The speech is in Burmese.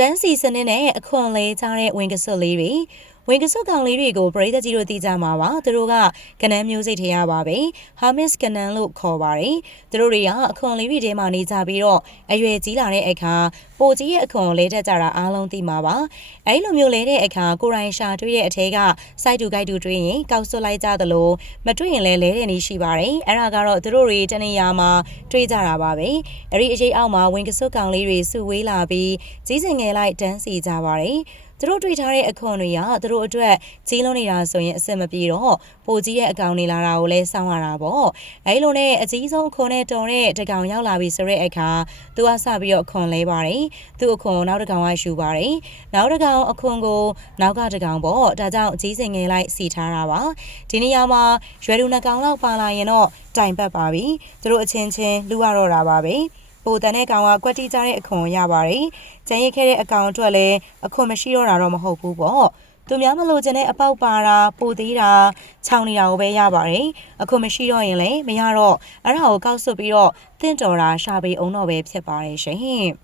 တန်းစီစနစ်နဲ့အခွန်လဲကြတဲ့ဝင်ကစွတ်လေးတွေဝင်ကစွတ်ကောင်လေးတွေကိုပရိသတ်ကြီးတို့သိကြမှာပါသူတို့ကကနန်းမျိုးစိတ်ထရပါပဲဟာမစ်ကနန်းလို့ခေါ်ပါတယ်သူတို့တွေကအခွန်လေးတွေထဲမှာနေကြပြီးတော့အရွယ်ကြီးလာတဲ့အခါ ပိုကြီးရဲ့အခွန်ကိုလဲတတ်ကြတာအားလုံးသိမှာပါအဲလိုမျိုးလဲတဲ့အခါကိုရိုင်းရှာတွေ့တဲ့အထဲကစိုက်တူကိုက်တူတွေ့ရင်ကောက်ဆွတ်လိုက်ကြသလိုမတွေ့ရင်လဲလဲတဲ့နည်းရှိပါတယ်အဲ့ဒါကတော့သူတို့တွေတနေရာမှာတွေ့ကြတာပါပဲအဲ့ဒီအရေးအောက်မှာဝင်ကစွတ်ကောင်လေးတွေစုဝေးလာပြီးကြီးစင်ငယ်လိုက်တန်းစီကြပါတယ်သူတို့တွေ့ထားတဲ့အခွန်တွေကသူတို့အတွက်ကြီးလုံးနေတာဆိုရင်အဆင်မပြေတော့ပိုကြီးရဲ့အကောင်နေလာတာကိုလည်းစောင့်ရတာပေါ့အဲလိုနဲ့အကြီးဆုံးအခွန်နဲ့တော်တဲ့တကောင်ရောက်လာပြီဆိုတဲ့အခါသူကစပြီးတော့အခွန်လဲပါတယ်သူ့အခွန်ကိုနောက်တကောင်ကယူပါတယ်နောက်တကောင်အခွန်ကိုနောက်ကတကောင်ပေါ့ဒါကြောင့်ကြီးစင်ငယ်လိုက်စီထားတာပါဒီနေရာမှာရွယ်လူနှစ်ကောင်လောက်ပါလာရင်တော့တိုင်ပတ်ပါပြီသူတို့အချင်းချင်းလူရတော့တာပါပဲပိုတန်တဲ့ကောင်ကကွက်တီကြတဲ့အခွန်ရပါတယ်။ကျန်ရစ်ခဲ့တဲ့အကောင်အတွက်လည်းအခွန်မရှိတော့တာတော့မဟုတ်ဘူးပေါ့။သူများမလို့ခြင်းတဲ့အပေါက်ပါတာပိုသေးတာခြောင်နေတာကိုပဲရပါတယ်။အခွန်မရှိတော့ရင်လည်းမရတော့အဲ့ဒါကိုကောက်ဆွတ်ပြီးတော့တင့်တော်တာရှာပေးအောင်တော့ပဲဖြစ်ပါတယ်ရှင်။